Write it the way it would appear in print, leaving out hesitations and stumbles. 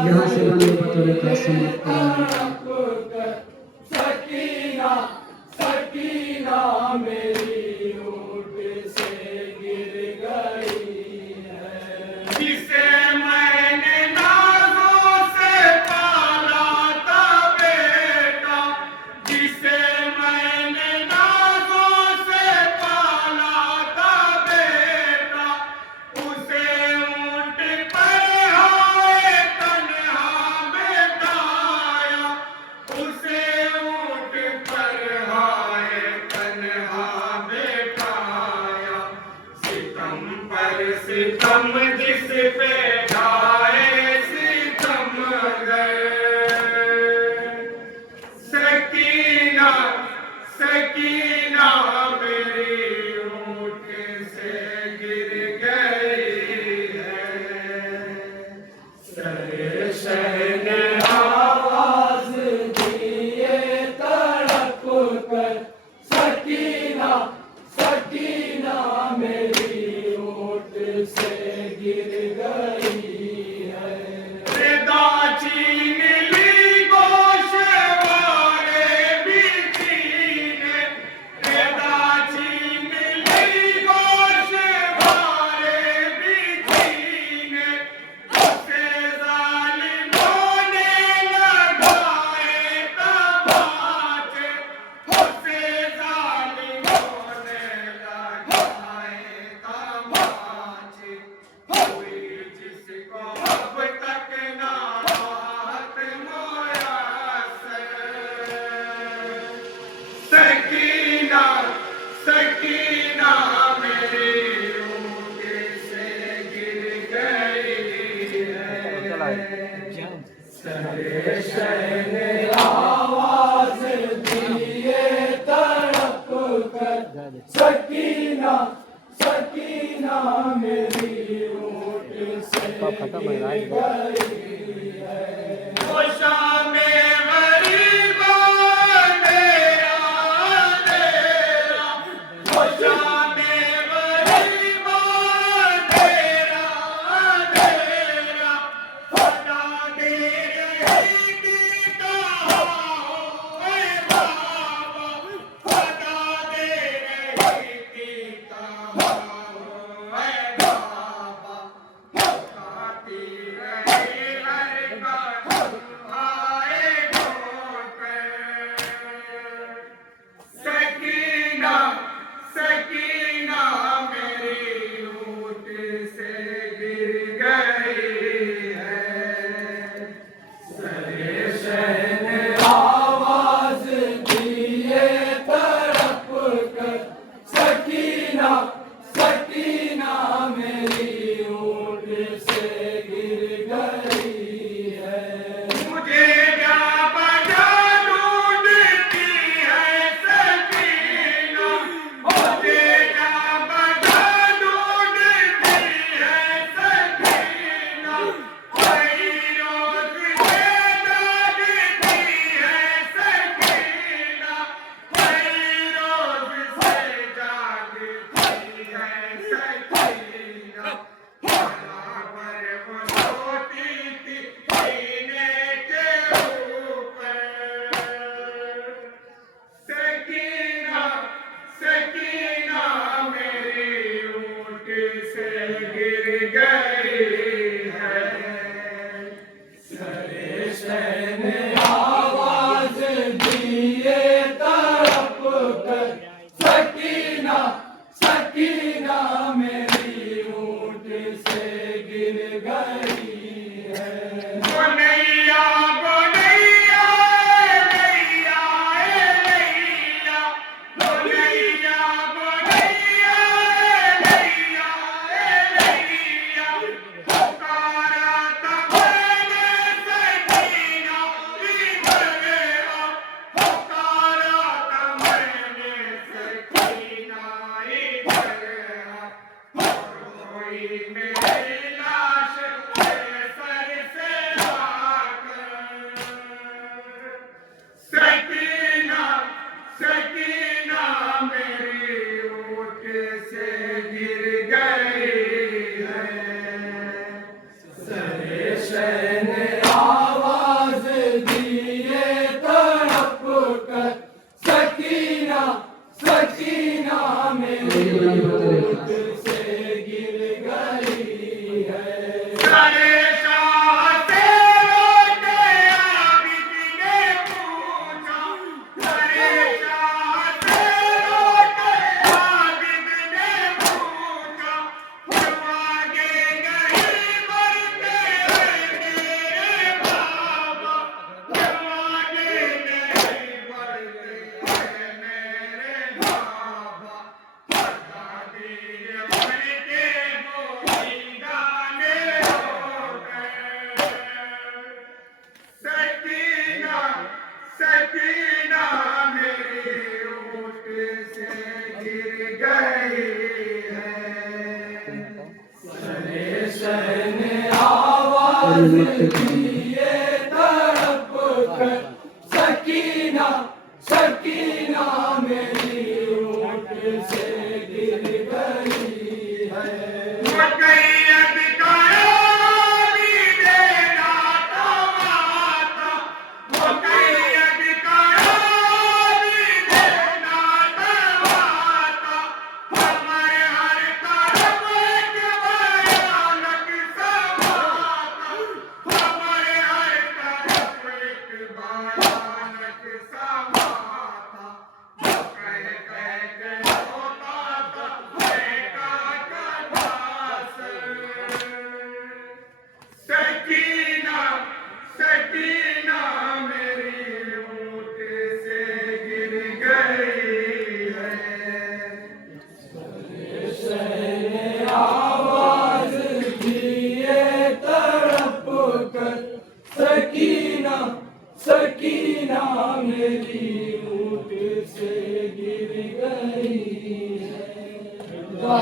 यहाँ से बंदे बतौर का समाप्त करेंगे। सितम जिस पे ढाए सितम सकीना सकीना मेरी ऊँट से गिर गई है। सरे शहने आवाज दिए तड़प कर सकीना सकीना मेरी से गिर गई है। दाचीन ली गोशवारे भी चीने, दाचीन ली गोशवारे भी चीने, उसे जालिमों ने लगाए तमाचे, उसे जालिमों ने लगाए तमाचे। सकीना सकीना मेरी ऊँट से गिर गई है। सरे शहने आवाज दिए तड़प कर सकीना सकीना मेरी ऊँट से गिर गई है। सकीना मेरी ऊँट से गिर गई है। सने सहने आवाज दिए तड़प कर, सकीना सकीना मेरी ऊँट से गिर गई है। मुकैयद करारी देना तवाता, मुकैयद करारी देना तवाता, हमारे हर तरफ एक भयानक समाता, हमारे हर तरफ एक भयानक समाता। कह कह के रोता था बेटा का नासर। सकीना सकीना मेरी ऊँट से गिर गई है। सहने आवाज दिए तड़प कर, सकीना सकीना मेरी